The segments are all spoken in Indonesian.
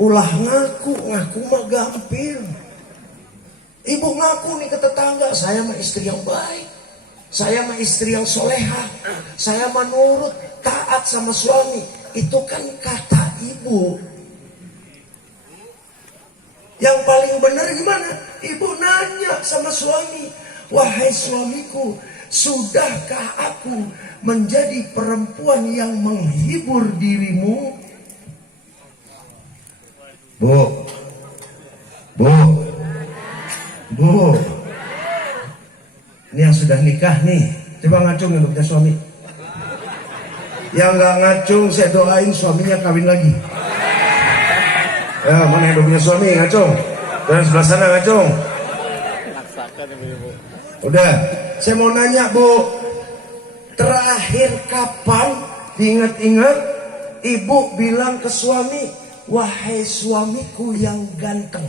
Ulah ngaku mah gampil. Ibu ngaku nih ke tetangga, saya mah istri yang baik, saya mah istri yang solehah, saya mah nurut, taat sama suami. Itu kan kata ibu. Yang paling benar gimana? Ibu nanya sama suami, wahai suamiku, sudahkah aku menjadi perempuan yang menghibur dirimu? Bu, ini yang sudah nikah nih, coba ngacung yang punya suami. Yang nggak ngacung, saya doain suaminya kawin lagi. Ya, mana yang punya suami ngacung? Dan sebelah sana ngacung. Udah, saya mau nanya Bu, terakhir kapan ingat-ingat ibu bilang ke suami, wahai suamiku yang ganteng?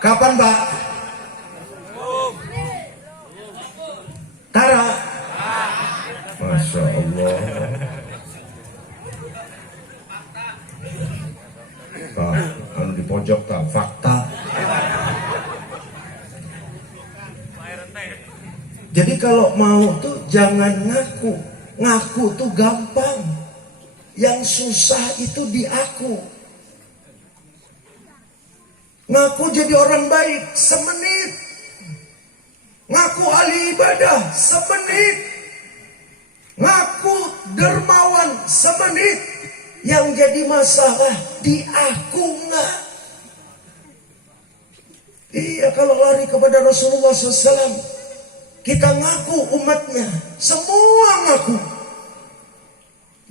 Kapan, Pak? Tara? Masya Allah. Anu di pojok tak fakta. Jadi kalau mau tuh jangan ngaku. Ngaku tuh gampang. Yang susah itu di aku. Ngaku jadi orang baik semenit. Ngaku ahli ibadah semenit. Ngaku dermawan semenit. Yang jadi masalah di aku nggak. Iya, kalau lari kepada Rasulullah SAW, kita ngaku umatnya, semua ngaku.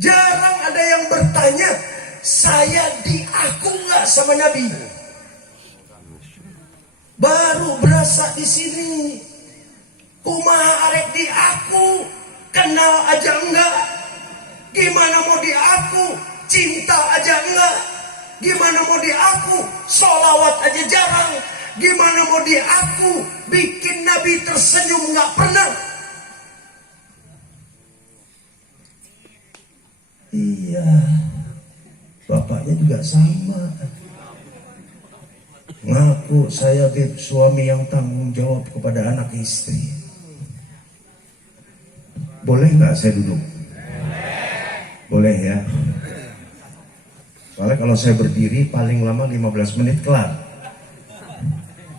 Jarang ada yang bertanya, saya di aku nggak sama Nabi. Baru berasa di sini. Kumaha arek di aku, kenal aja enggak. Gimana mau di aku? Cinta aja enggak. Gimana mau di aku? Sholawat aja jarang. Gimana mau di aku? Bikin Nabi tersenyum enggak pernah. Iya, bapaknya juga sama. Ngaku saya suami yang tanggung jawab kepada anak istri. Boleh nggak saya duduk? Boleh ya. Soalnya kalau saya berdiri paling lama 15 menit kelar.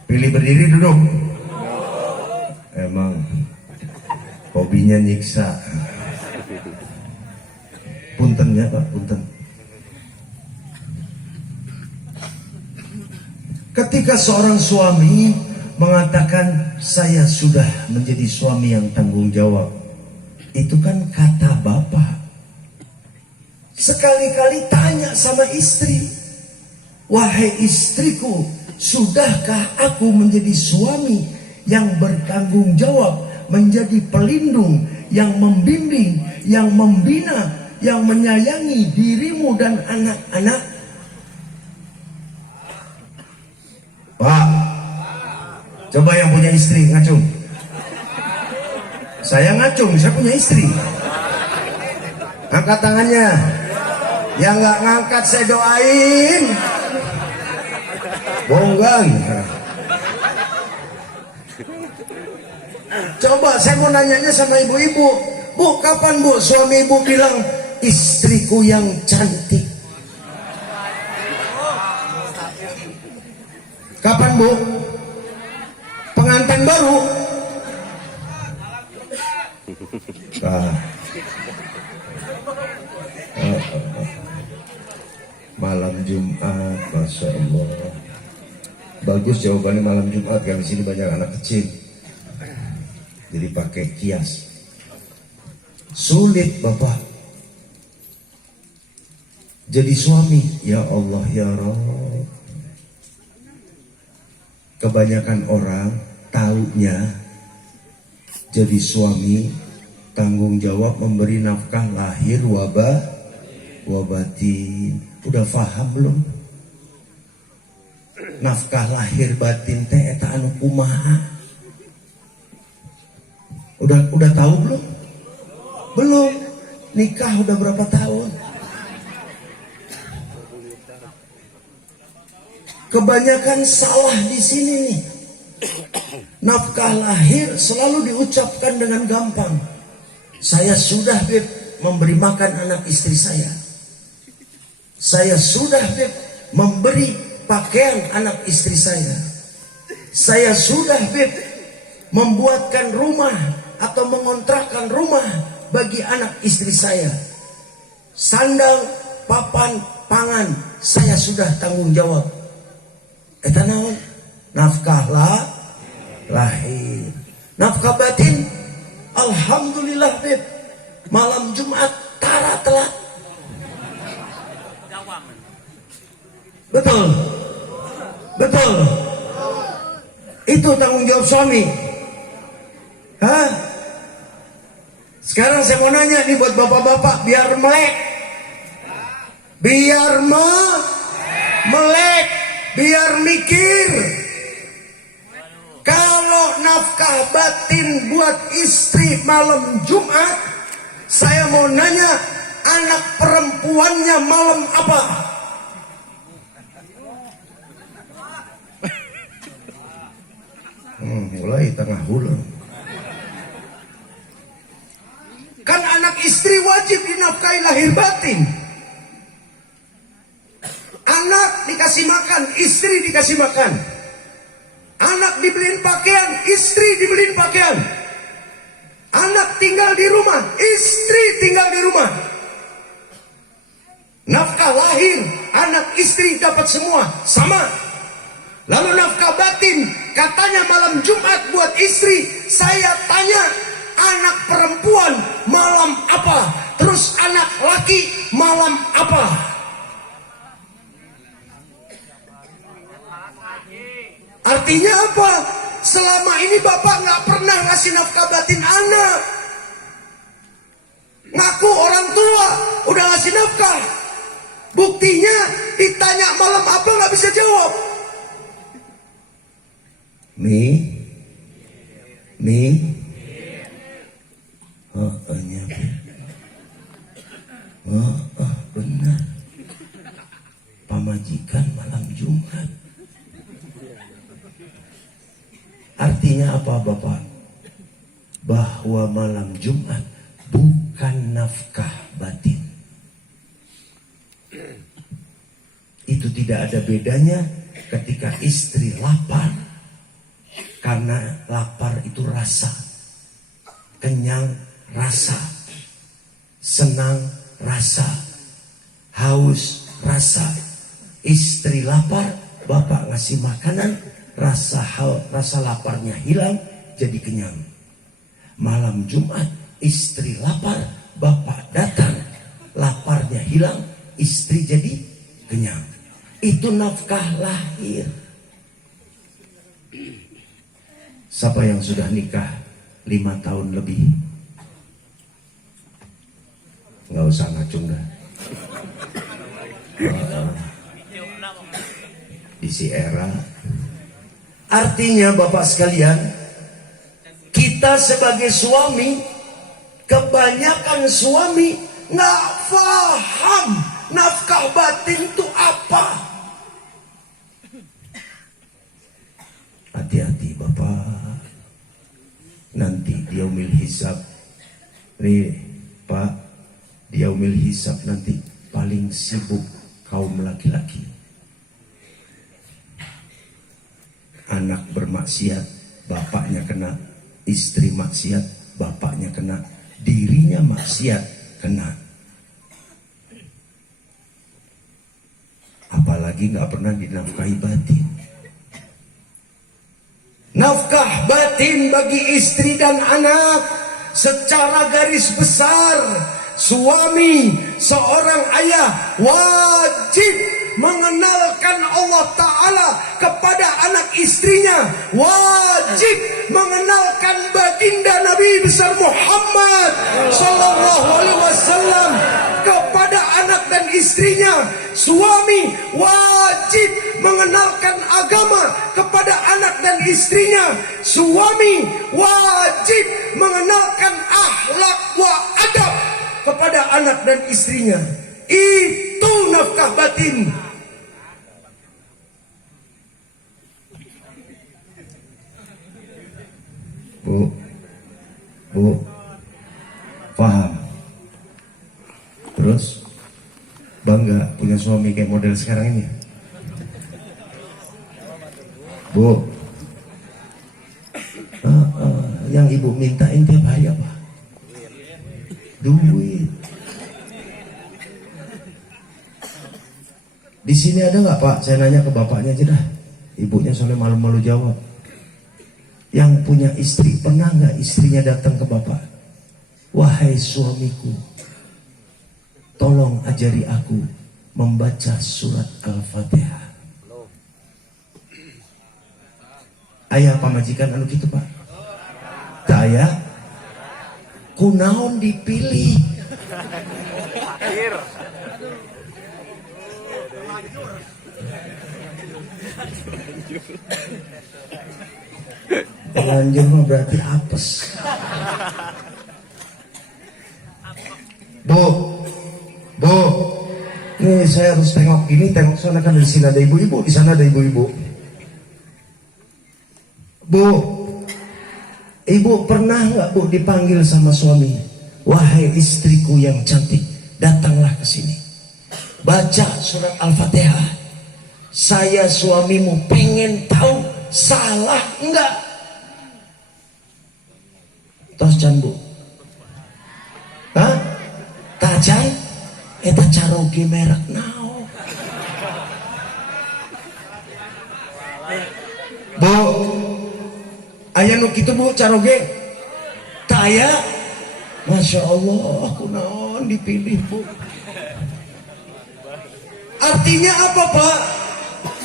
Pilih berdiri duduk. Emang hobinya nyiksa. Punten ya Pak, punten. Ketika seorang suami mengatakan saya sudah menjadi suami yang tanggung jawab, itu kan kata bapak. Sekali-kali tanya sama istri, wahai istriku, sudahkah aku menjadi suami yang bertanggung jawab, menjadi pelindung, yang membimbing, yang membina, yang menyayangi dirimu dan anak-anak? Pak, coba yang punya istri ngacung. Saya ngacung, saya punya istri. Angkat tangannya. Yang nggak ngangkat saya doain. Bonggang. Coba saya mau nanyanya sama ibu-ibu. Bu, kapan Bu suami ibu bilang istriku yang cantik? Kapan Bu? Pengantin baru? Malam Jumat, Masya Allah. Bagus jawabannya malam Jumat, karena di sini banyak anak kecil. Jadi pakai kias. Sulit Bapak jadi suami. Ya Allah ya Rabb. Kebanyakan orang taunya jadi suami tanggung jawab memberi nafkah lahir wabatin. Udah paham belum? Nafkah lahir batin teh eta anu kumaha? Udah tahu belum? Belum. Nikah udah berapa tahun? Kebanyakan salah di sini nih. Nafkah lahir selalu diucapkan dengan gampang. Saya sudah Beb memberi makan anak istri saya. Saya sudah Beb memberi pakaian anak istri saya. Saya sudah Beb membuatkan rumah atau mengontrakkan rumah bagi anak istri saya. Sandang, papan, pangan saya sudah tanggung jawab. Eta naon? Nafkah lahir. Nafkah batin, alhamdulillah Beb. Malam Jumat tara telat. Betul. Betul. Itu tanggung jawab suami. Hah? Sekarang saya mau nanya nih buat bapak-bapak, biar melek. Biar melek. Biar mikir. Kalau nafkah batin buat istri malam Jumat, saya mau nanya, anak perempuannya malam apa? Mulai tengah bulan. Kan anak istri wajib dinafkahi lahir batin. Anak dikasih makan, istri dikasih makan. Anak dibeliin pakaian, istri dibeliin pakaian. Anak tinggal di rumah, istri tinggal di rumah. Nafkah lahir, anak istri dapat semua, sama. Lalu nafkah batin, katanya malam Jumat buat istri. Saya tanya, anak perempuan malam apa? Terus anak laki malam apa? Artinya apa? Selama ini bapak nggak pernah ngasih nafkah batin anak. Ngaku orang tua udah ngasih nafkah. Buktinya ditanya malam apa nggak bisa jawab. Mi, benar. Pamajikan malam Jumat. Artinya apa Bapak? Bahwa malam Jumat bukan nafkah batin. Itu tidak ada bedanya ketika istri lapar. Karena lapar itu rasa. Kenyang rasa. Senang rasa. Haus rasa. Istri lapar, Bapak ngasih makanan, rasa laparnya hilang, jadi kenyang. Malam Jumat, istri lapar, Bapak datang, laparnya hilang, istri jadi kenyang. Itu nafkah lahir. Siapa yang sudah nikah 5 tahun lebih? Nggak usah ngacung dah. Di si era. Artinya Bapak sekalian, kita sebagai suami, kebanyakan suami nggak paham nafkah batin itu apa. Hati-hati Bapak, nanti di yaumil hisab. Nih Pak, di yaumil hisab nanti paling sibuk kaum laki-laki. Anak bermaksiat, bapaknya kena. Istri maksiat, bapaknya kena. Dirinya maksiat, kena. Apalagi gak pernah dinafkahi batin. Nafkah batin bagi istri dan anak secara garis besar, suami, seorang ayah wajib mengenalkan Allah Ta'ala kepada anak istrinya, wajib mengenalkan baginda Nabi besar Muhammad Sallallahu Alaihi Wasallam kepada anak dan istrinya. Suami wajib mengenalkan agama kepada anak dan istrinya. Suami wajib mengenalkan akhlak wa adab kepada anak dan istrinya. Itu nafkah batin. Bu, paham? Terus bangga punya suami kayak model sekarang ini? Bu, yang ibu mintain tiap hari apa? Duit. Di sini ada nggak Pak? Saya nanya ke bapaknya aja dah. Ibunya soalnya malu-malu jawab. Yang punya istri, pernah nggak istrinya datang ke bapak? Wahai suamiku, tolong ajari aku membaca surat Al-Fatihah. Ayah pamajikan anu gitu Pak? Daya kunaon dipilih. Lanjut mah berarti apes. Bu, nih saya harus tengok ini, tengok sana kan di sini ada ibu-ibu, di sana ada ibu-ibu. Bu, ibu pernah nggak Bu dipanggil sama suami? Wahai istriku yang cantik, datanglah ke sini. Baca surat Al-Fatihah. Saya suamimu pengen tahu salah enggak? Tos can Bu? Hah? Tajan? Eta caroge merek nao. Bu, aya nu kitu Bu caroge? Taya? Masya Allah, aku naon dipilih Bu. Artinya apa Pak?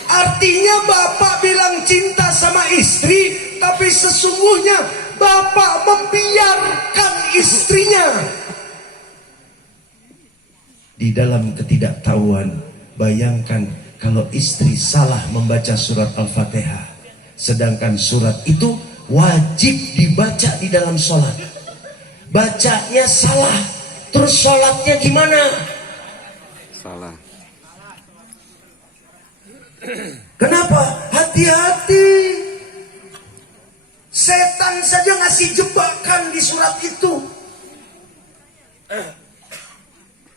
Artinya bapak bilang cinta sama istri, tapi sesungguhnya bapak membiarkan istrinya. Di dalam ketidaktahuan, bayangkan kalau istri salah membaca surat Al-Fatihah, sedangkan surat itu wajib dibaca di dalam sholat. Bacanya salah, terus sholatnya gimana? Salah. Kenapa? Hati-hati. Setan saja ngasih jebakan di surat itu.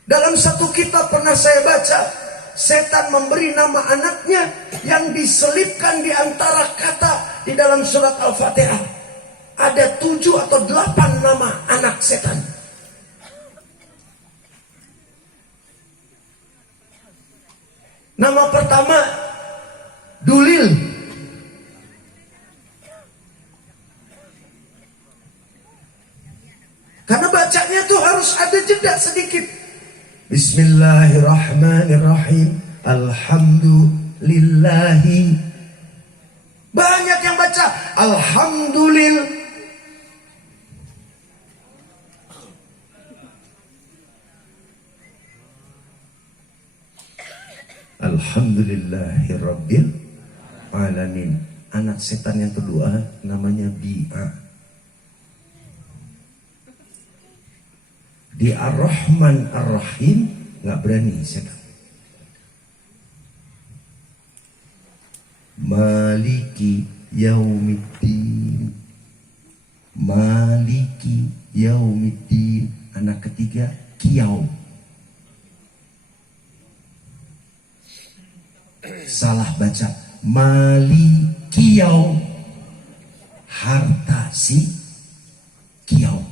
Dalam satu kitab pernah saya baca, setan memberi nama anaknya yang diselipkan di antara kata di dalam surat Al-Fatihah. Ada 7 atau 8 nama anak setan. Nama pertama Dulil. Karena bacanya tuh harus ada jeda sedikit. Bismillahirrahmanirrahim. Alhamdulillahi. Banyak yang baca Alhamdulillah. Alhamdulillahirabbil alamin. Anak setan yang kedua namanya Bi'a. Di Ar-Rahman Ar-Rahim nggak berani setan. Maliki Yaumiddin. Maliki Yaumiddin. Anak ketiga Kiyau. Salah baca. Malikiyau. Harta si Kiyau.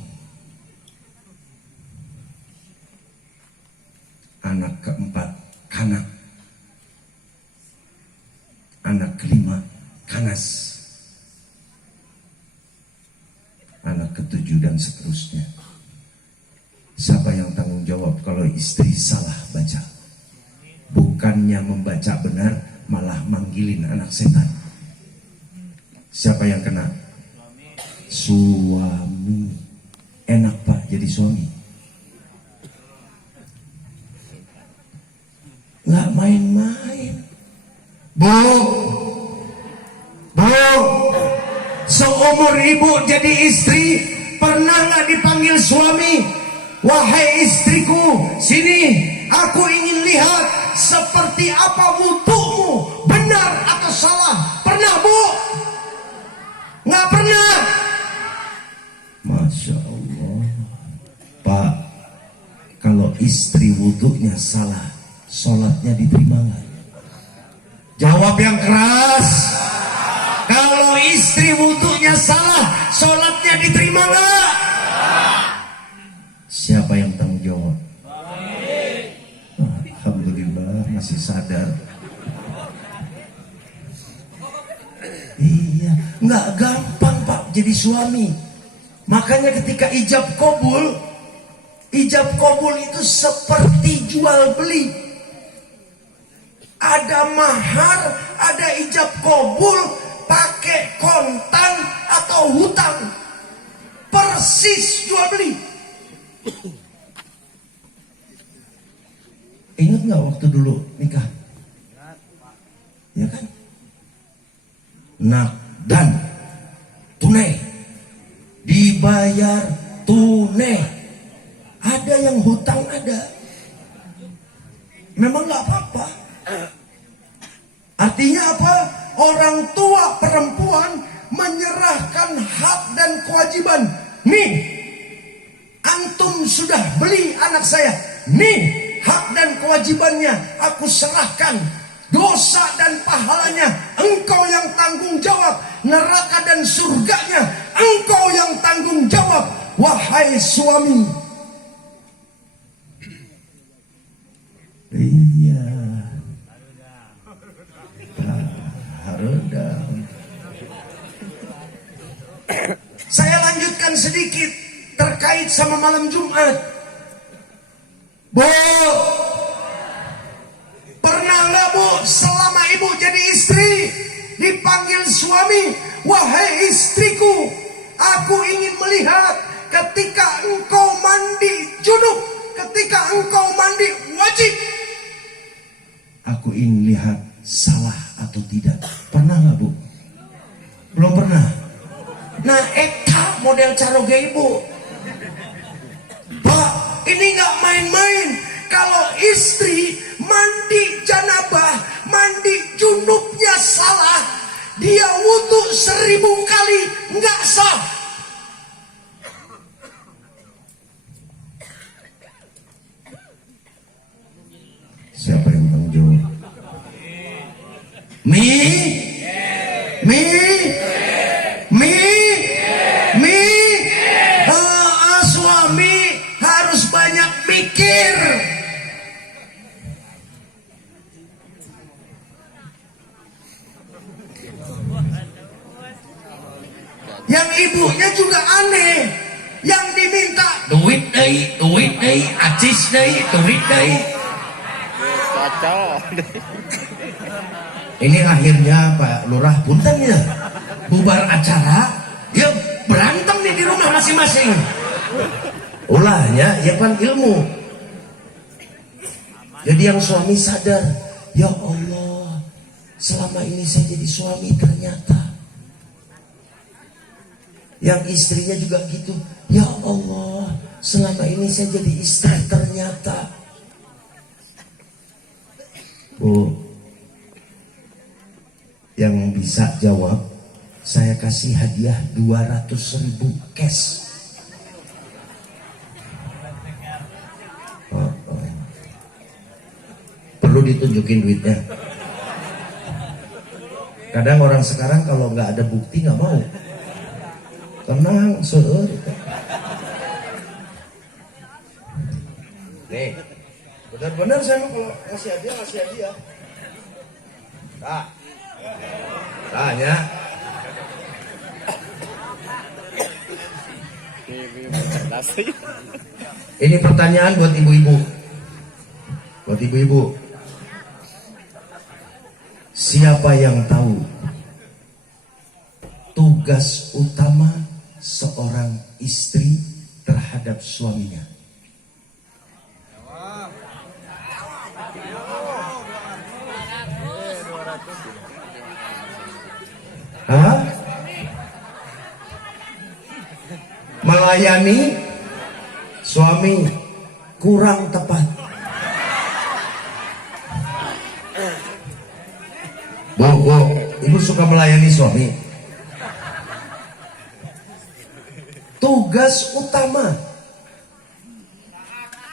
Anak keempat Kanak. Anak kelima Kanas. Anak ketujuh dan seterusnya. Siapa yang tanggung jawab kalau istri salah baca? Bukannya membaca benar, malah manggilin anak setan. Siapa yang kena? Suami. Enak Pak jadi suami? Nggak main-main. Bu, seumur ibu jadi istri, pernah nggak dipanggil suami? Wahai istriku, sini, aku ingin lihat seperti apa wudumu, benar atau salah. Pernah, Bu? Nggak pernah. Masya Allah. Pak, kalau istri wudunya salah, sholatnya diterima nggak? Jawab yang keras. Kalau istri wudunya salah, sholatnya diterima nggak? Siapa yang tanggung jawab? Alhamdulillah masih sadar. Iya, nggak gampang Pak jadi suami. Makanya ketika ijab kabul itu seperti jual beli. Ada mahar, ada ijab kabul, pakai kontan atau hutang. Persis jual beli. Ingat nggak waktu dulu nikah? Ya kan? Nah, dan tunai, dibayar tunai. Ada yang hutang ada. Memang nggak apa-apa. Artinya apa? Orang tua perempuan menyerahkan hak dan kewajiban. Nih, antum sudah beli anak saya. Nih, hak dan kewajibannya aku serahkan. Dosa dan pahalanya engkau yang tanggung jawab. Neraka dan surganya engkau yang tanggung jawab. Wahai suami. Iya. Harodang. Saya lanjutkan sedikit terkait sama malam Jumat. Bu, pernah nggak Bu selama ibu jadi istri dipanggil suami, wahai istriku, aku ingin melihat ketika engkau mandi junub, ketika engkau mandi wajib, aku ingin lihat salah atau tidak. Pernah nggak Bu? Belum pernah. Nah, Eka model caroge ibu. Pak, ini nggak main-main. Kalau istri mandi janabah, mandi junubnya salah, dia wudu 1000 kali nggak sah. Siapa yang tanggung jawab? Mi. Suami harus banyak mikir. Yang ibunya juga aneh. Yang diminta duit deui, acis deui, duit deui. Ini akhirnya Pak Lurah punten ya, bubar acara, ya berantem nih di rumah masing-masing. Ulahnya ya kan ilmu. Jadi yang suami sadar, ya Allah, selama ini saya jadi suami ternyata. Yang istrinya juga gitu, ya Allah, selama ini saya jadi istri ternyata. Bu, yang bisa jawab, saya kasih hadiah 200.000 cash. Perlu ditunjukin duitnya. Kadang orang sekarang kalau nggak ada bukti nggak mau. Tenang, seueur. Nih, benar-benar saya mau kalau ngasih hadiah. Tanya. Ini pertanyaan buat ibu-ibu. Siapa yang tahu tugas utama seorang istri terhadap suaminya? Melayani suami kurang tepat. Bu, ibu suka melayani suami. Tugas utama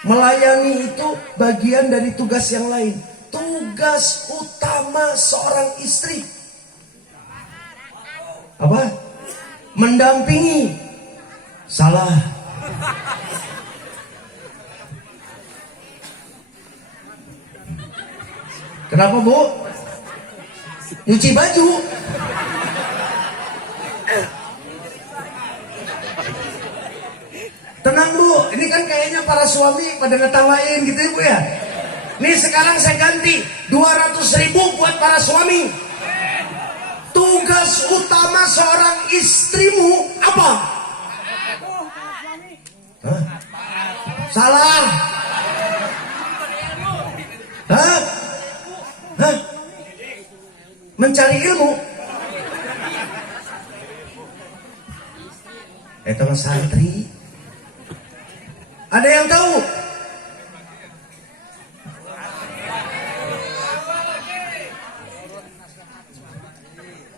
melayani itu bagian dari tugas yang lain. Tugas utama seorang istri apa? Mendampingi. Salah. Kenapa, Bu? Nyuci baju. Tenang, Bu, ini kan kayaknya para suami pada ngetawain gitu ya, Bu ya. Nih sekarang saya ganti 200.000 buat para suami. Tugas utama seorang istrimu apa? Hah? Salah. Hah? Hah? Mencari ilmu. Teman santri. Ada yang tahu?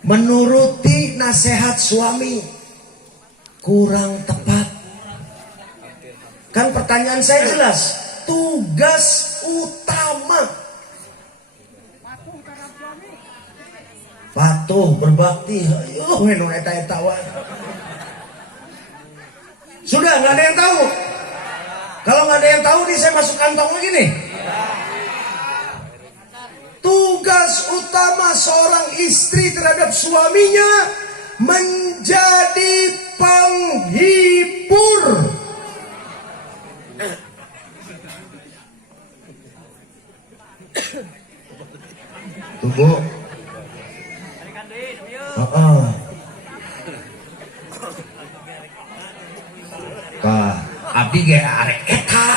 Menuruti nasihat suami kurang tepat. Kan pertanyaan saya jelas. Tugas utama patuh berbakti. Ayo minum eta wae. Sudah nggak ada yang tahu. Kalau nggak ada yang tahu nih saya masuk kantong lagi nih. Tugas utama seorang istri terhadap suaminya menjadi penghibur. Tunggu. Abdi ge arek eta.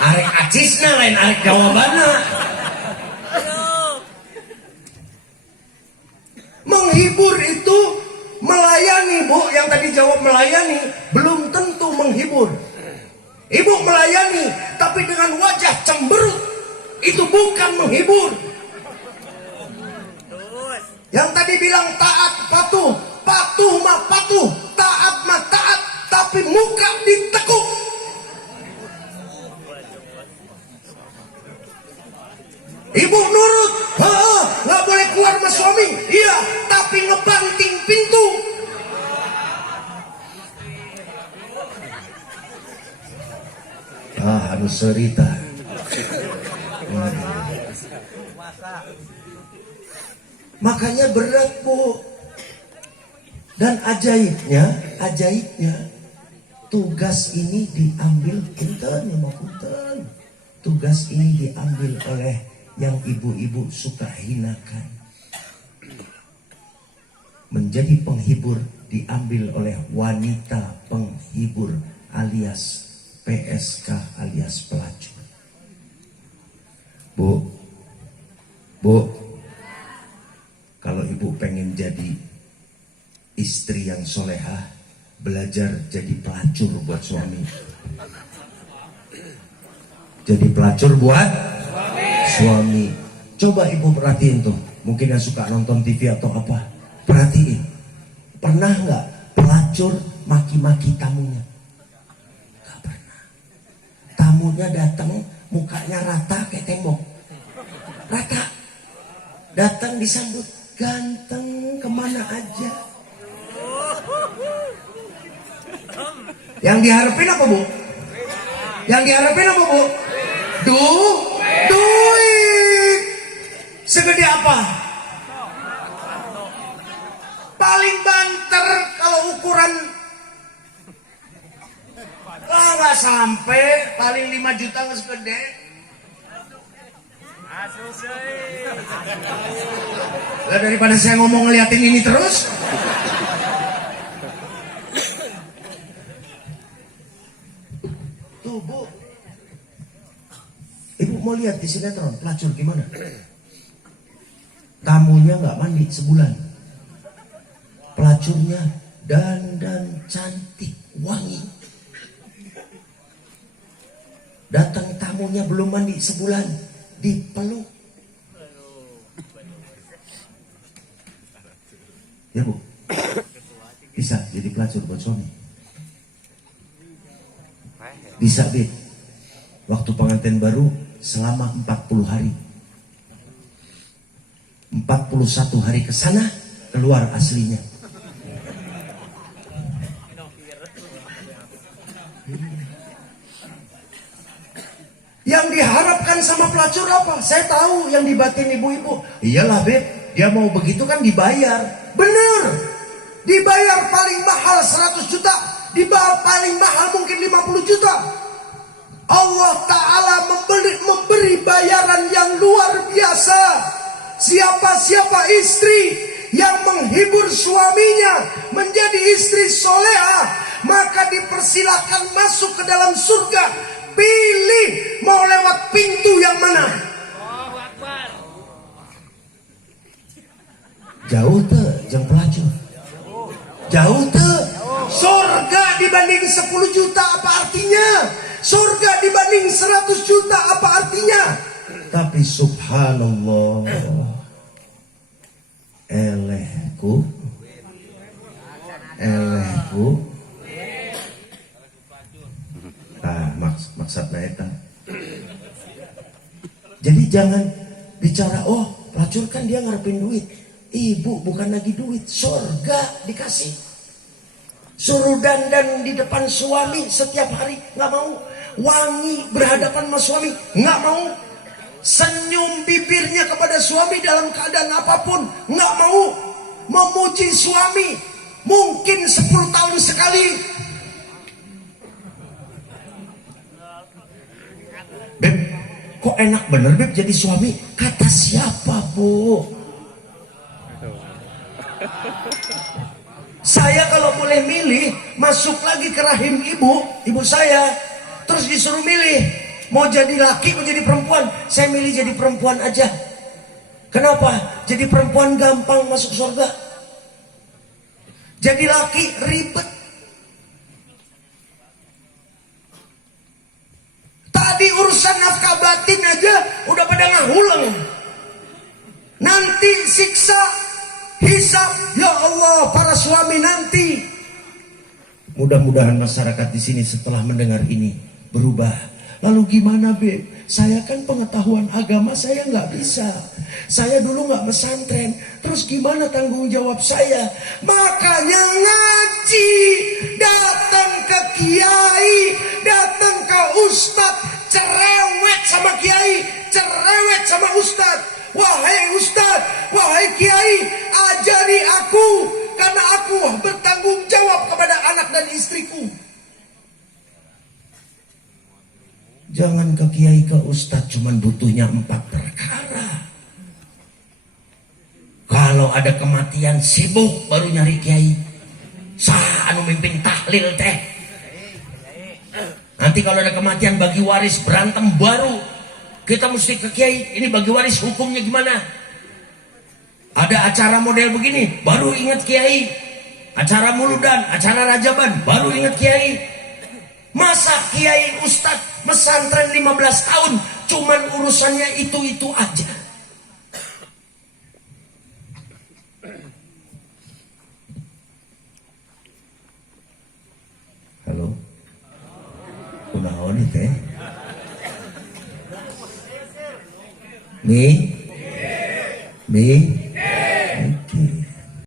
Arek acisna lain arek jawabanna. Menghibur itu melayani, Bu. Yang tadi jawab melayani belum tentu menghibur. Ibu melayani tapi dengan wajah cemberut, itu bukan menghibur. Yang tadi bilang taat patuh, patuh mah patuh, taat mah taat, tapi muka ditekuk. Ibu nurut, nggak boleh keluar sama suami, iya, tapi ngebanting pintu. Harus cerita. Makanya berat, Bu. Dan ajaibnya tugas ini diambil punten. Tugas ini diambil oleh yang ibu-ibu suka hinakan. Menjadi penghibur diambil oleh wanita penghibur alias PSK alias pelacur. Bu, kalau ibu pengen jadi istri yang solehah, belajar jadi pelacur buat suami. Jadi pelacur buat suami. Coba ibu perhatiin tuh, mungkin yang suka nonton TV atau apa, perhatiin. Pernah nggak pelacur maki-maki tamunya? Nggak pernah. Tamunya datang, mukanya rata kayak tembok. Rata. Datang disambut ganteng kemana aja. Yang diharapin apa, Bu? Yang diharapin apa, Bu? Duit. Segede apa? Paling banter kalau ukuran nggak sampai, paling 5 juta nggak segede. Lah daripada saya ngomong ngeliatin ini terus. Tuh, Bu. Ibu mau lihat di sinetron pelacur gimana? Tamunya nggak mandi sebulan. Pelacurnya dandan cantik wangi. Datang tamunya belum mandi sebulan, dipeluk. Ya Bu, bisa jadi pelacur buat suami. Bisa Bib, waktu pengantin baru selama 40 hari. 41 hari ke sana, keluar aslinya. Yang diharapkan sama pelacur apa? Saya tahu yang dibatin ibu-ibu. Iyalah Beb, dia mau begitu kan dibayar. Bener, dibayar paling mahal 100 juta, dibayar paling mahal mungkin 50 juta. Allah Ta'ala memberi bayaran yang luar biasa. Siapa-siapa istri yang menghibur suaminya menjadi istri soleha, maka dipersilakan masuk ke dalam surga. Pilih mau lewat pintu yang mana. Jauh tuh jeng pelacur. Jauh tuh. Surga dibanding 10 juta apa artinya? Surga dibanding 100 juta apa artinya? Tapi subhanallah, elehku maksudnya itu. Jadi jangan bicara, oh pelacur kan dia ngarepin duit. Ibu bukan lagi duit, surga dikasih. Suruh dandan di depan suami setiap hari, nggak mau. Wangi berhadapan sama suami, nggak mau. Senyum bibirnya kepada suami dalam keadaan apapun, nggak mau. Memuji suami mungkin 10 tahun sekali. Beb, kok enak bener Beb jadi suami? Kata siapa Bu? Saya kalau boleh milih, masuk lagi ke rahim ibu saya, terus disuruh milih, mau jadi laki mau jadi perempuan, saya milih jadi perempuan aja. Kenapa? Jadi perempuan gampang masuk surga. Jadi laki ribet. Tadi urusan nafkah batin aja udah pada ngahuleng. Nanti siksa, hisab, ya Allah para suami nanti. Mudah-mudahan masyarakat di sini setelah mendengar ini berubah. Lalu gimana Beb? Saya kan pengetahuan agama saya nggak bisa. Saya dulu nggak pesantren. Terus gimana tanggung jawab saya? Makanya ngaji, datang ke kiai, datang ke ustadz, cerewet sama kiai, cerewet sama ustadz. Wahai ustadz, wahai kiai, ajari aku, karena aku bertanggung jawab kepada anak dan istriku. Jangan ke kiai ke ustadz cuman butuhnya 4 perkara. Kalau ada kematian sibuk baru nyari kiai. Sah anu mimpin tahlil teh. Nanti kalau ada kematian bagi waris berantem baru kita mesti ke kiai. Ini bagi waris hukumnya gimana? Ada acara model begini baru ingat kiai. Acara muludan, acara rajaban baru ingat kiai. Masa kiai ustadz pesantren 15 tahun cuman urusannya itu aja. Halo, kunaon teh? Mi